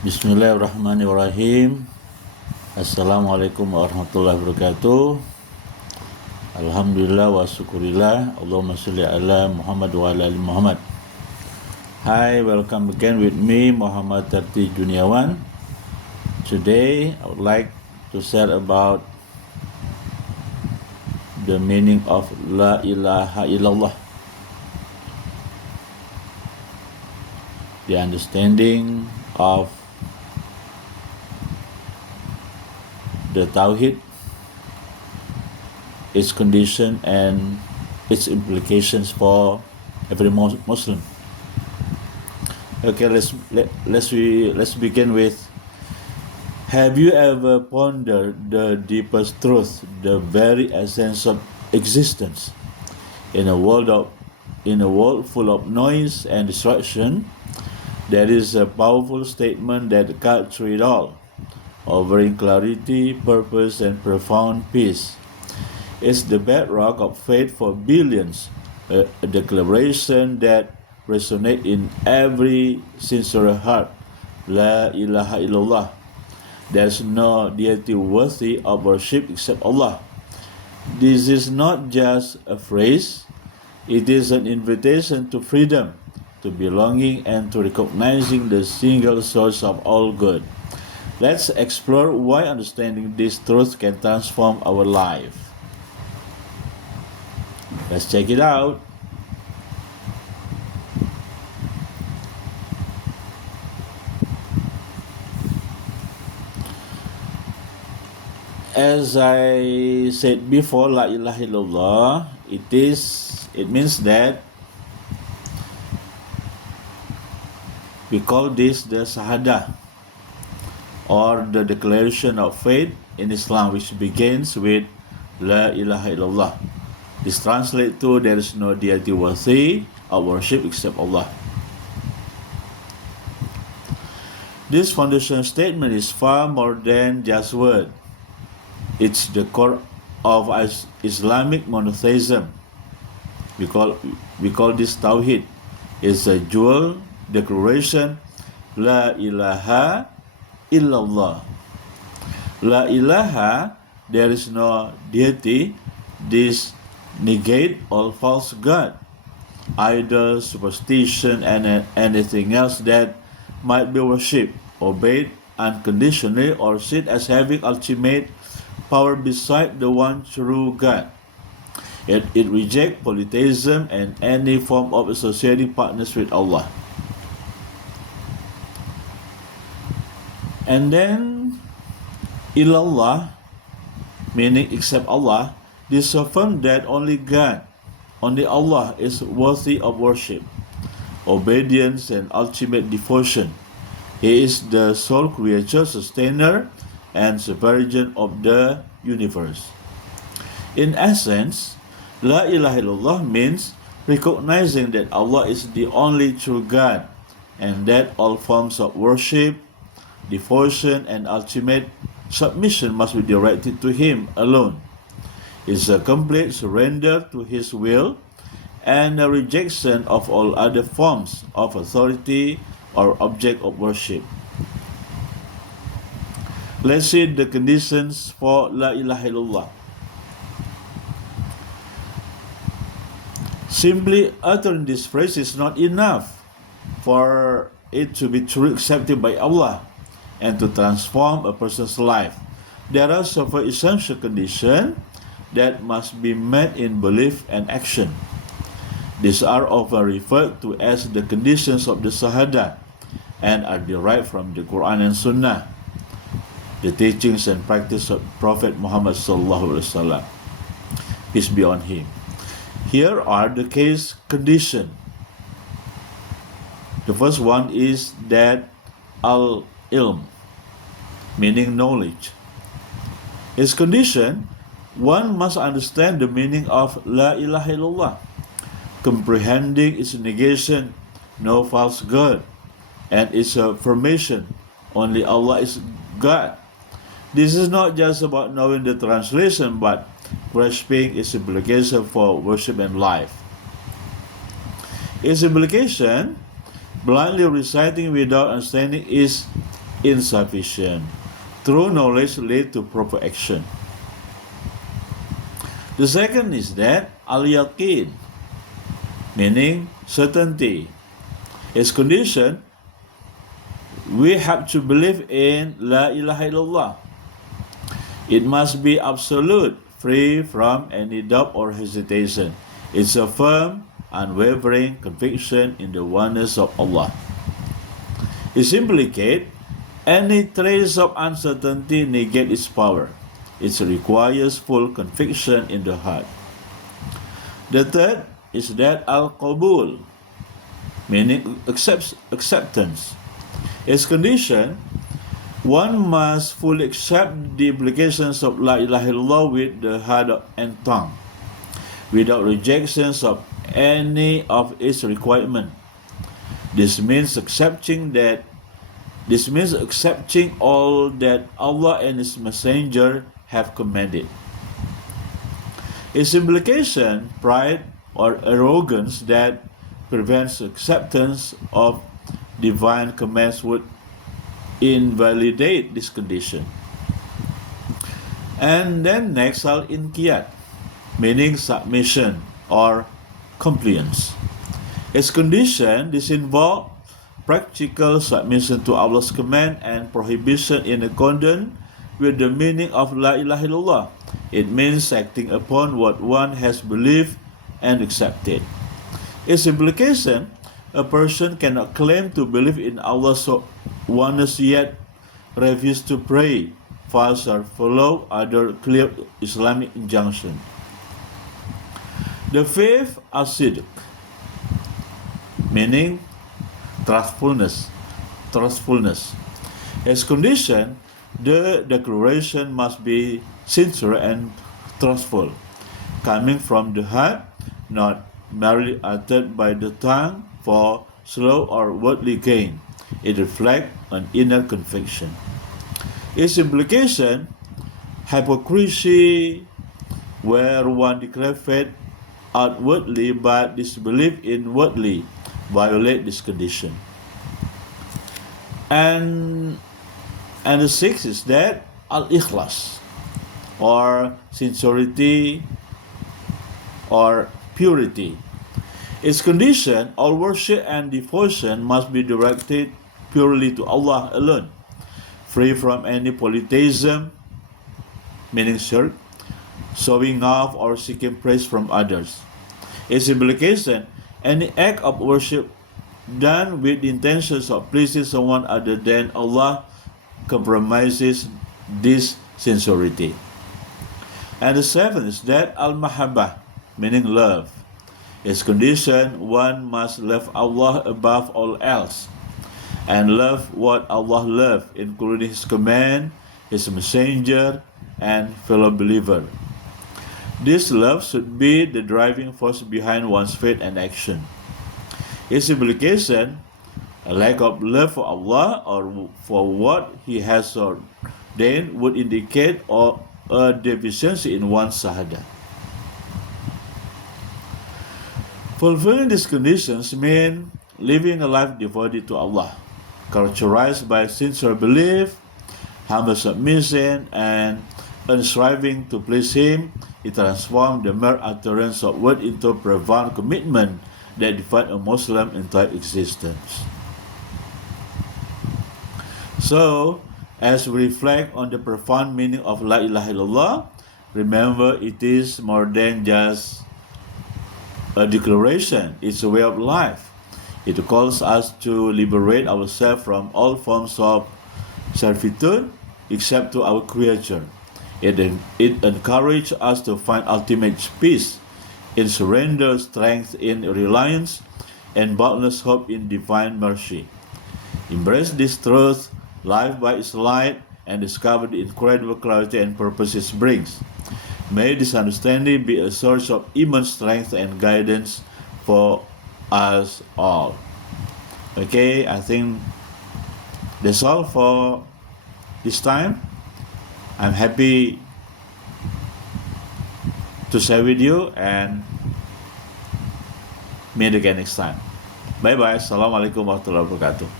Bismillahirrahmanirrahim. Assalamualaikum warahmatullahi wabarakatuh. Alhamdulillah wa syukurillah. Allahumma salli ala Muhammad wa ala ali Muhammad. Hi, welcome again with me, Muhammad Tarti Juniawan. Today, I would like to share about the meaning of La ilaha illallah. The understanding of the Tawhid, its condition and its implications for every Muslim. Okay, let's begin with, have you ever pondered the deepest truth, the very essence of existence? In a world full of noise and distraction, there is a powerful statement that cuts through it all, offering clarity, purpose, and profound peace. It's the bedrock of faith for billions, a declaration that resonates in every sincere heart. La ilaha illallah. There's no deity worthy of worship except Allah. This is not just a phrase, it is an invitation to freedom, to belonging, and to recognizing the single source of all good. Let's explore why understanding this truth can transform our life. Let's check it out. As I said before, La ilaha illallah, it means that we call this the Shahadah, or the declaration of faith in Islam, which begins with La ilaha illallah. This translates to, there is no deity worthy of worship except Allah. This foundation statement is far more than just word. It's the core of Islamic monotheism. We call this Tawhid. It's a dual declaration, La ilaha illallah. La ilaha, there is no deity. This negate all false god, idol, superstition, and anything else that might be worshipped, obeyed unconditionally, or seen as having ultimate power beside the one true God. It rejects polytheism and any form of associating partners with Allah. And then illallah, meaning except Allah, this affirms that only God, only Allah is worthy of worship, obedience, and ultimate devotion. He is the sole creator, sustainer, and supervision of the universe. In essence, La ilaha illallah means recognizing that Allah is the only true God, and that all forms of worship, devotion, and ultimate submission must be directed to Him alone. It's a complete surrender to His will and a rejection of all other forms of authority or object of worship. Let's see the conditions for La ilaha illallah. Simply uttering this phrase is not enough for it to be truly accepted by Allah and to transform a person's life. There are several essential conditions that must be met in belief and action. These are often referred to as the conditions of the Shahadah and are derived from the Quran and Sunnah, the teachings and practice of Prophet Muhammad sallallahu alaihi wasallam, peace be on him. Here are the case conditions. The first one is that al-ilm, meaning knowledge. Its condition, one must understand the meaning of La ilaha illallah, comprehending its negation, no false god, and its affirmation, only Allah is God. This is not just about knowing the translation, but grasping its implication for worship and life. Its implication, blindly reciting without understanding is insufficient. True knowledge leads to proper action. The second is that al-yaqin, meaning certainty. Its condition, we have to believe in La ilaha illallah. It must be absolute, free from any doubt or hesitation. It's a firm, unwavering conviction in the oneness of Allah. It implicates any trace of uncertainty negates its power. It requires full conviction in the heart. The third is that al-qabul, meaning acceptance. Its condition, one must fully accept the implications of La ilaha illallah with the heart and tongue, without rejections of any of its requirements. This means accepting all that Allah and His Messenger have commanded. Its implication, pride or arrogance that prevents acceptance of divine commands would invalidate this condition. And then next, al-inqiyad, meaning submission or compliance. Its condition, this involves practical submission to Allah's command and prohibition in accordance with the meaning of La ilaha illallah. It means acting upon what one has believed and accepted. Its implication, a person cannot claim to believe in Allah's oneness yet refuse to pray, fast, or follow other clear Islamic injunctions. The fifth, as-sidq, meaning trustfulness. As condition, the declaration must be sincere and trustful, coming from the heart, not merely uttered by the tongue for slow or worldly gain. It reflects an inner conviction. Its implication, hypocrisy, where one declares faith outwardly but disbelief inwardly, violate this condition. And the sixth is that al-ikhlas, or sincerity or purity. Its condition, all worship and devotion must be directed purely to Allah alone, free from any polytheism, meaning shirk, showing off or seeking praise from others. Its implication, any act of worship done with the intentions of pleasing someone other than Allah compromises this sincerity. And the seventh is that al-mahabbah, meaning love. Its condition, one must love Allah above all else and love what Allah loves, including His command, His messenger, and fellow believer. This love should be the driving force behind one's faith and action. Its implication, a lack of love for Allah or for what He has ordained would indicate a deficiency in one's shahadah. Fulfilling these conditions mean living a life devoted to Allah, characterized by sincere belief, humble submission, and striving to please Him. It transforms the mere utterance of word into profound commitment that defines a Muslim entire existence. So, as we reflect on the profound meaning of La ilaha illallah, remember it is more than just a declaration. It's a way of life. It calls us to liberate ourselves from all forms of servitude except to our Creator. It encourages us to find ultimate peace in surrender, strength in reliance, and boundless hope in divine mercy. Embrace this truth, live by its light, and discover the incredible clarity and purpose it brings. May this understanding be a source of immense strength and guidance for us all. Okay, I think that's all for this time. I'm happy to share with you and meet again next time. Bye bye. Assalamualaikum warahmatullahi wabarakatuh.